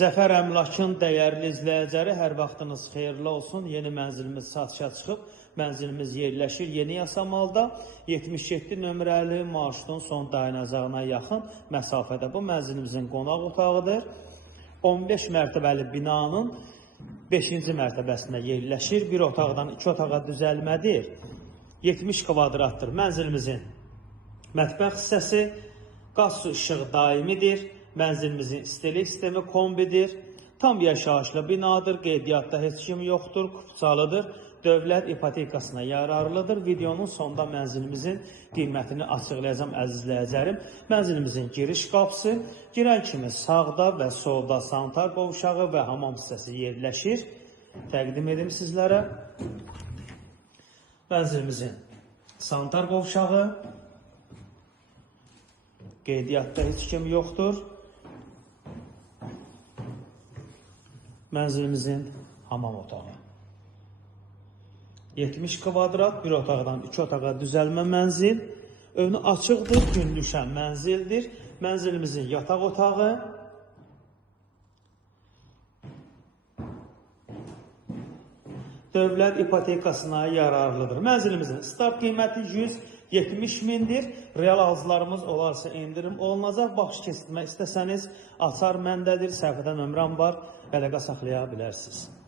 Zəfər Əmlakın dəyərli izləyiciləri, hər vaxtınız xeyirli olsun. Yeni mənzilimiz satışa çıxıb. Mənzilimiz yerləşir Yeni Yasamalda 77 nömrəli marşrutun son dayanacağına yaxın məsafədə. Bu mənzilimizin qonaq otağıdır. 15 mərtəbəli binanın 5-ci mərtəbəsində yerləşir. Bir otaqdan 2 otağa düzəlmədir. 70 kvadratdır. Mənzilimizin mətbəx hissəsi, qaz su işığı daimidir. Mənzilimizin istilik sistemi kombidir. Tam yaşayışlı binadır. Qeydiyyatda heç kim yoxdur. Kupçalıdır. Dövlət ipotekasına yararlıdır. Videonun sonunda mənzilimizin qiymətini açıqlayacağım əziz izləyicilərim. Mənzilimizin giriş qapısı, girən kimi sağda və solda sanitar qovşağı və hamam hissəsi yerləşir. Təqdim edim sizlərə. Mənzilimizin sanitar qovşağı, qeydiyyatda heç kim yoxdur. Mənzilimizin hamam otağı. 70 kvadrat, bir otaqdan 2 otağa düzəlmə mənzil. Önü açıqdır, gün düşən mənzildir. Mənzilimizin yataq otağı. Dövlət ipotekasına yararlıdır. Mənzilimizin start qiyməti 170 mindir. Real arzlarımız olarsa indirim olunacaq. Baxış keçirmək istəsəniz, açar məndədir. Səhifədə nömrəm var. Əlaqə saxlaya bilərsiniz.